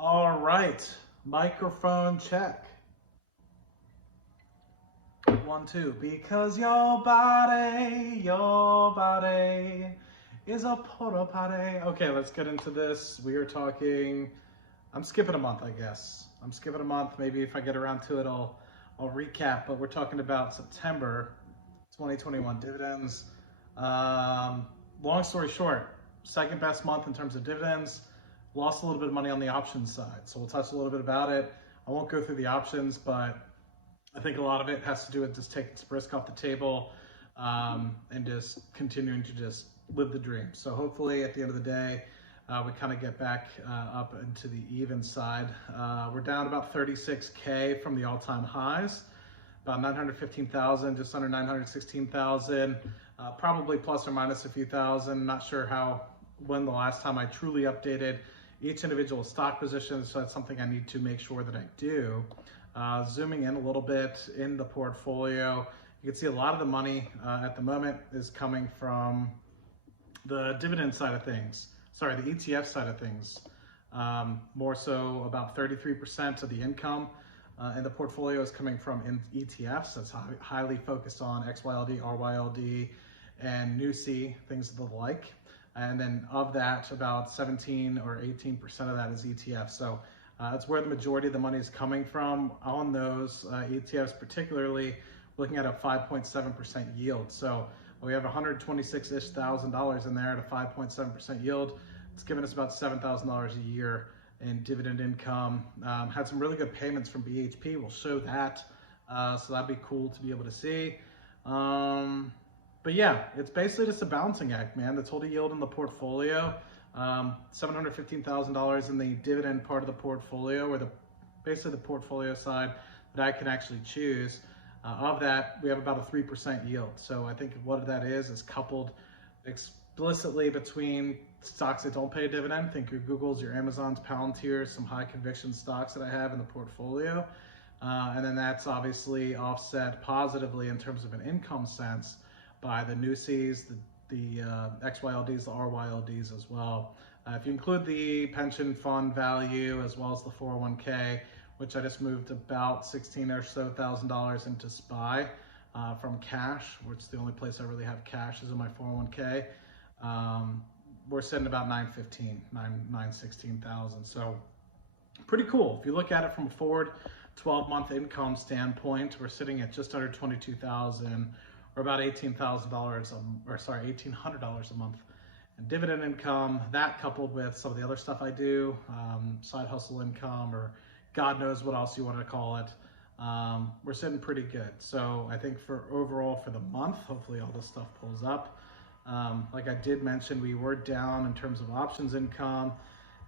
All right, microphone check. 1, 2. Because your body is a porta potty. Okay, let's get into this. We are talking, I'm skipping a month, I guess. I'm skipping a month. Maybe if I get around to it, I'll recap. But we're talking about September 2021 dividends. Long story short, second best month in terms of dividends. Lost a little bit of money on the options side, so we'll touch a little bit about it. I won't go through the options, but I think a lot of it has to do with just taking some risk off the table and just continuing to just live the dream. So hopefully at the end of the day, we kind of get back up into the even side. We're down about 36K from the all-time highs, about 915,000, just under 916,000, probably plus or minus a few thousand. Not sure when the last time I truly updated each individual stock position, so that's something I need to make sure that I do. Zooming in a little bit in the portfolio, you can see a lot of the money at the moment is coming from the dividend side of things. Sorry, the ETF side of things. More so about 33% of the income in the portfolio is coming from ETFs. That's highly focused on XYLD, RYLD, and NUSI, things of the like. And then of that, about 17 or 18% of that is ETFs. So that's where the majority of the money is coming from on those ETFs, particularly looking at a 5.7% yield. So we have $126-ish thousand in there at a 5.7% yield. It's given us about $7,000 a year in dividend income. Had some really good payments from BHP. We'll show that. So that'd be cool to be able to see. But yeah, it's basically just a balancing act, man. The total yield in the portfolio, $715,000 in the dividend part of the portfolio, or basically the portfolio side that I can actually choose. Of that, we have about a 3% yield. So I think what that is coupled explicitly between stocks that don't pay a dividend. Think your Googles, your Amazons, Palantirs, some high conviction stocks that I have in the portfolio. And then that's obviously offset positively in terms of an income sense by the NUSIs, the XYLDs, the RYLDs as well. If you include the pension fund value as well as the 401k, which I just moved about $16,000 or so into SPY from cash, which is the only place I really have cash is in my 401k. We're sitting about 916,000. So pretty cool. If you look at it from a forward 12-month income standpoint, we're sitting at just under 22,000 or about $1,800 a month in dividend income. That coupled with some of the other stuff I do, side hustle income, or God knows what else you want to call it, we're sitting pretty good. So I think for overall for the month, hopefully all this stuff pulls up. Like I did mention, we were down in terms of options income,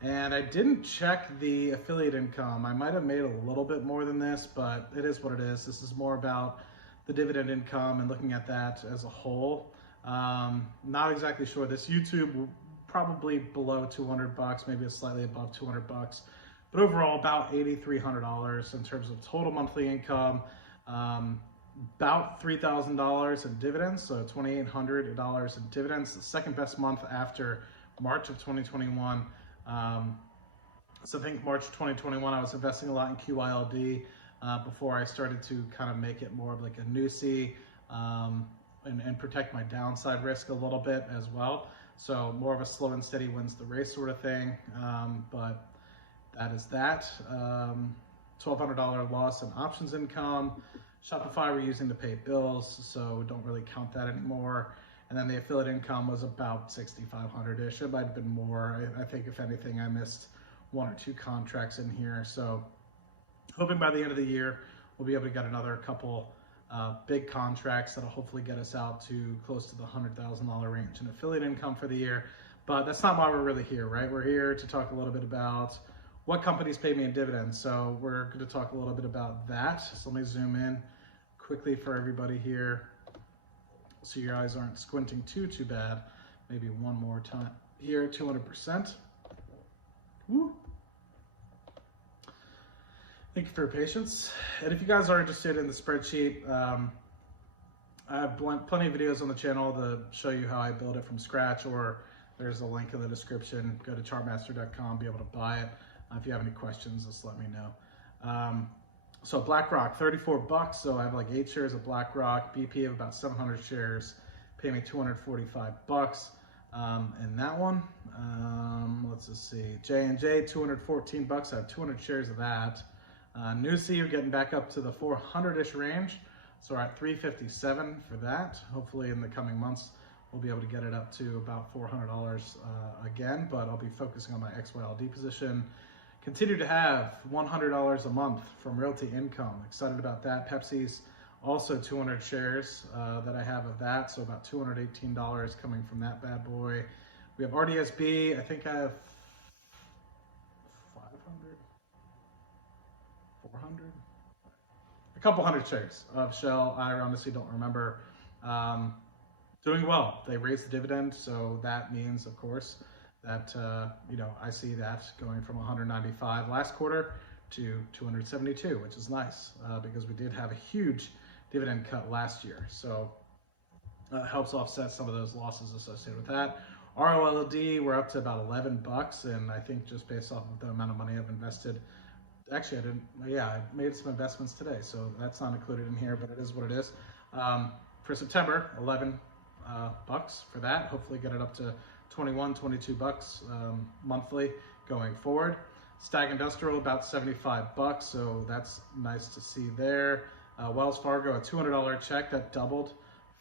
and I didn't check the affiliate income. I might have made a little bit more than this, but it is what it is. This is more about the dividend income and looking at that as a whole. Not exactly sure. This YouTube probably below 200 bucks, maybe slightly above 200 bucks, but overall about $8,300 in terms of total monthly income. About $3,000 in dividends, so $2,800 in dividends. The second best month after March of 2021. So I think March 2021, I was investing a lot in QYLD before I started to kind of make it more of like a NUSI and protect my downside risk a little bit as well. So more of a slow and steady wins the race sort of thing. But that is that. $1,200 loss in options income. Shopify we're using to pay bills, so don't really count that anymore. And then the affiliate income was about 6,500-ish. It might have been more. I think if anything, I missed 1 or 2 contracts in here. So hoping by the end of the year, we'll be able to get another couple big contracts that'll hopefully get us out to close to the $100,000 range in affiliate income for the year. But that's not why we're really here, right? We're here to talk a little bit about what companies pay me in dividends. So we're going to talk a little bit about that. So let me zoom in quickly for everybody here so your eyes aren't squinting too bad. Maybe one more time here, 200%. Woo. Thank you for your patience. And if you guys are interested in the spreadsheet, I have plenty of videos on the channel to show you how I build it from scratch, or there's a link in the description. Go to chartmaster.com, be able to buy it. If you have any questions, just let me know. So BlackRock, 34 bucks. So I have like 8 shares of BlackRock. BP of about 700 shares. Pay me 245 bucks. And that one, let's just see. J&J, 214 bucks. I have 200 shares of that. NUSI, you're getting back up to the 400-ish range. So we're at 357 for that. Hopefully in the coming months, we'll be able to get it up to about $400 again, but I'll be focusing on my XYLD position. Continue to have $100 a month from Realty Income. Excited about that. Pepsi's also 200 shares that I have of that, so about $218 coming from that bad boy. We have RDSB. I think I have 500, 400, a couple hundred shares of Shell. I honestly don't remember. Doing well. They raised the dividend, so that means, of course, that I see that going from 195 last quarter to 272, which is nice because we did have a huge dividend cut last year, so helps offset some of those losses associated with that. RYLD, we're up to about 11 bucks, and I think just based off of the amount of money I've invested, actually I made some investments today, so that's not included in here, but it is what it is. For September, 11 bucks for that. Hopefully get it up to 21, 22 bucks monthly going forward. Stag Industrial, about 75 bucks, so that's nice to see there. Wells Fargo, a $200 check that doubled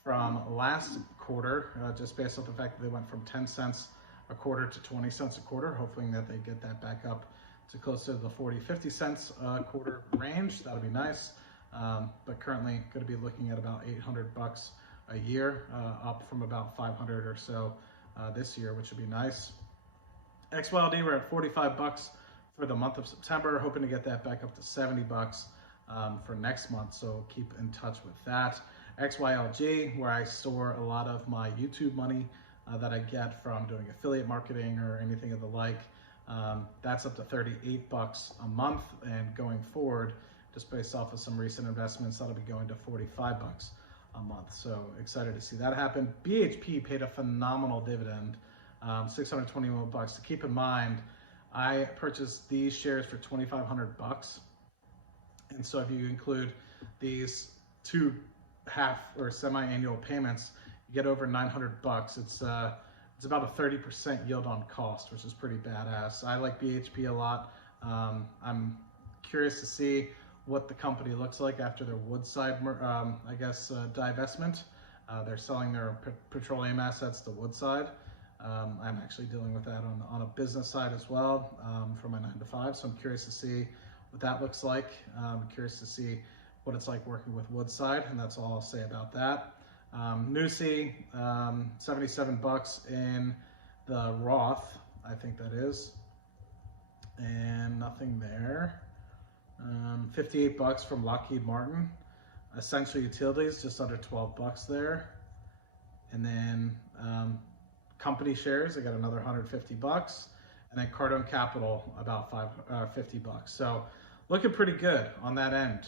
from last quarter, just based on the fact that they went from 10 cents a quarter to 20 cents a quarter, hoping that they get that back up to close to the 40, 50 cents a quarter range. That'll be nice. But currently going to be looking at about 800 bucks a year, up from about 500 or so this year, which would be nice. XYLD, we're at 45 bucks for the month of September, hoping to get that back up to 70 bucks for next month, so keep in touch with that. XYLG, where I store a lot of my YouTube money that I get from doing affiliate marketing or anything of the like, that's up to 38 bucks a month, and going forward, just based off of some recent investments, that'll be going to 45 bucks a month. So excited to see that happen. BHP paid a phenomenal dividend, 621 bucks. To keep in mind, I purchased these shares for 2,500 bucks. And so if you include these 2 half or semi-annual payments, you get over 900 bucks. It's about a 30% yield on cost, which is pretty badass. I like BHP a lot. I'm curious to see what the company looks like after their Woodside, divestment. They're selling their petroleum assets to Woodside. I'm actually dealing with that on a business side as well for my 9 to 5. So I'm curious to see what that looks like. I'm curious to see what it's like working with Woodside, and that's all I'll say about that. NUSI, 77 bucks in the Roth, I think that is, and nothing there. 58 bucks from Lockheed Martin. Essential Utilities, just under 12 bucks there. And then company shares, I got another 150 bucks. And then Cardone Capital, about 50 bucks. So looking pretty good on that end.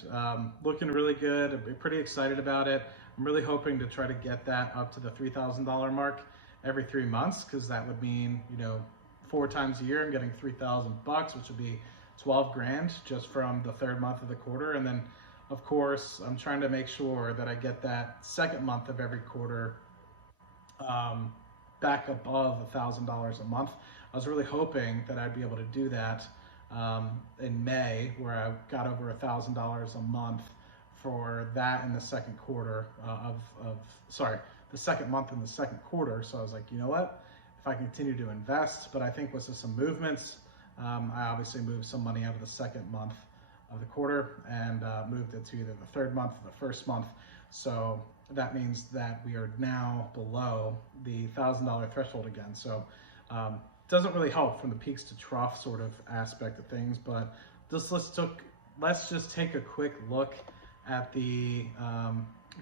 Looking really good. I'm pretty excited about it. I'm really hoping to try to get that up to the $3,000 mark every 3 months, because that would mean, 4 times a year I'm getting 3,000 bucks, which would be 12 grand just from the 3rd month of the quarter. And then of course I'm trying to make sure that I get that 2nd month of every quarter back above $1,000 a month. I was really hoping that I'd be able to do that in May, where I got over $1,000 a month for that in the 2nd quarter the 2nd month in the 2nd quarter. So I was like, you know what, if I continue to invest, but I think with some movements, I obviously moved some money out of the 2nd month of the quarter and moved it to either the 3rd month or the 1st month. So that means that we are now below the $1,000 threshold again. So doesn't really help from the peaks to trough sort of aspect of things, but let's just take a quick look at the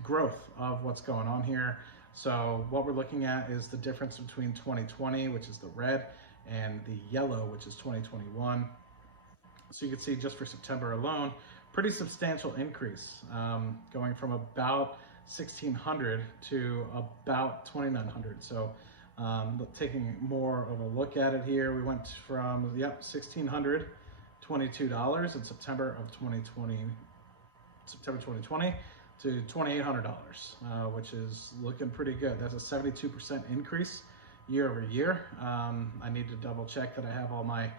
growth of what's going on here. So what we're looking at is the difference between 2020, which is the red, and the yellow, which is 2021. So you can see just for September alone, pretty substantial increase, going from about 1,600 to about 2,900. So taking more of a look at it here, we went from 1,600 $22 in September 2020 to $2,800, which is looking pretty good. That's a 72% increase year over year. I need to double check that I have all my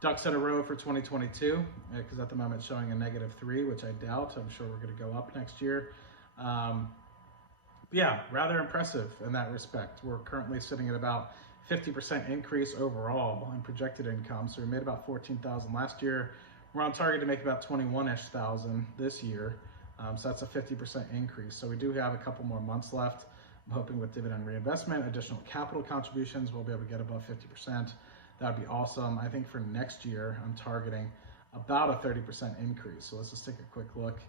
ducks in a row for 2022, because at the moment it's showing a -3, which I doubt. I'm sure we're going to go up next year. Yeah, rather impressive in that respect. We're currently sitting at about 50% increase overall in projected income. So we made about 14,000 last year. We're on target to make about 21-ish thousand this year. So that's a 50% increase. So we do have a couple more months left. I'm hoping with dividend reinvestment, additional capital contributions, we'll be able to get above 50%. That'd be awesome. I think for next year, I'm targeting about a 30% increase. So let's just take a quick look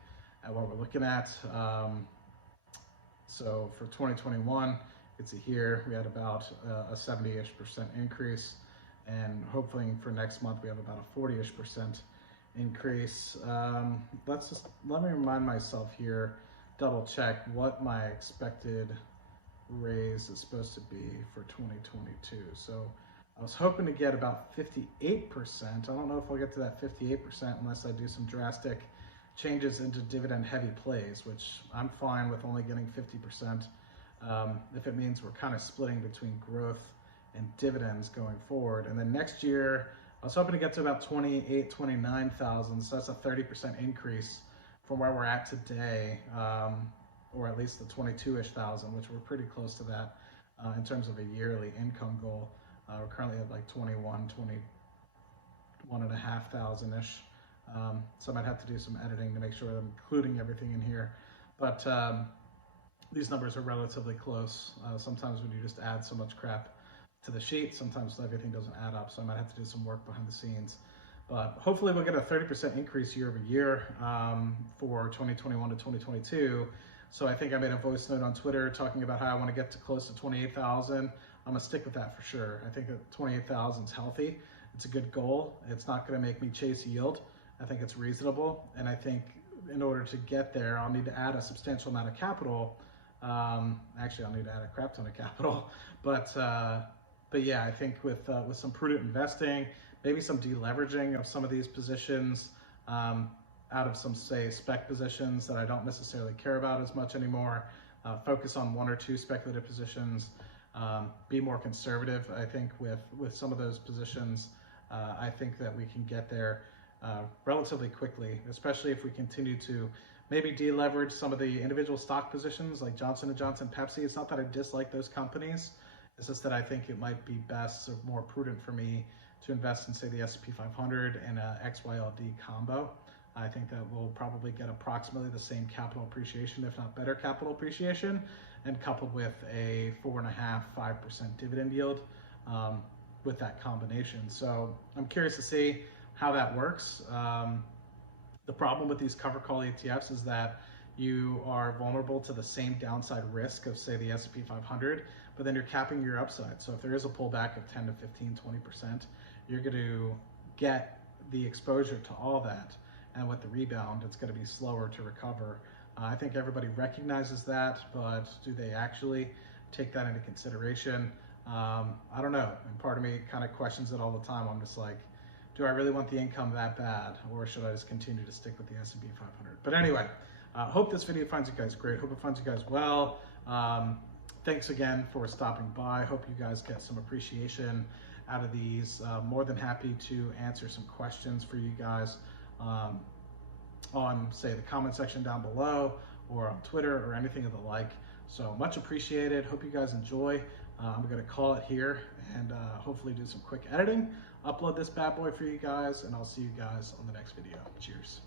at what we're looking at. So for 2021, you can see here, we had about a 70-ish% increase. And hopefully for next month, we have about a 40-ish% increase. Let me remind myself here, double check what my expected raise is supposed to be for 2022. So I was hoping to get about 58%. I don't know if I'll get to that 58% unless I do some drastic changes into dividend heavy plays, which I'm fine with only getting 50%. If it means we're kind of splitting between growth and dividends going forward. And then next year, I was hoping to get to about 28, 29,000. So that's a 30% increase from where we're at today, or at least the 22-ish thousand, which we're pretty close to that in terms of a yearly income goal. We're currently at like 21.5 thousand-ish. So I might have to do some editing to make sure I'm including everything in here. But these numbers are relatively close. Sometimes when you just add so much crap to the sheet, sometimes everything doesn't add up. So I might have to do some work behind the scenes. But hopefully we'll get a 30% increase year over year for 2021 to 2022. So I think I made a voice note on Twitter talking about how I want to get to close to 28,000. I'm gonna stick with that for sure. I think that 28,000 is healthy. It's a good goal. It's not gonna make me chase yield. I think it's reasonable. And I think in order to get there, I'll need to add a substantial amount of capital. Actually, I'll need to add a crap ton of capital. But yeah, I think with some prudent investing, maybe some deleveraging of some of these positions, out of some, say, spec positions that I don't necessarily care about as much anymore, focus on 1 or 2 speculative positions, be more conservative. I think with some of those positions, I think that we can get there relatively quickly, especially if we continue to maybe deleverage some of the individual stock positions like Johnson & Johnson, Pepsi. It's not that I dislike those companies. It's just that I think it might be best or more prudent for me to invest in, say, the S&P 500 and a XYLD combo. I think that we'll probably get approximately the same capital appreciation, if not better capital appreciation, and coupled with a 4.5–5% dividend yield with that combination. So I'm curious to see how that works. The problem with these cover call ETFs is that you are vulnerable to the same downside risk of, say, the S&P 500, but then you're capping your upside. So if there is a pullback of 10 to 15, 20%, you're going to get the exposure to all that. And with the rebound, it's going to be slower to recover. I think everybody recognizes that, but do they actually take that into consideration? I don't know. And part of me kind of questions it all the time. I'm just like, do I really want the income that bad, or should I just continue to stick with the S&P 500? But anyway, hope this video finds you guys great. Hope it finds you guys well. Thanks again for stopping by. Hope you guys get some appreciation out of these. More than happy to answer some questions for you guys on, say, the comment section down below or on Twitter or anything of the like. So much appreciated. Hope you guys enjoy. I'm going to call it here and hopefully do some quick editing, upload this bad boy for you guys, and I'll see you guys on the next video. Cheers.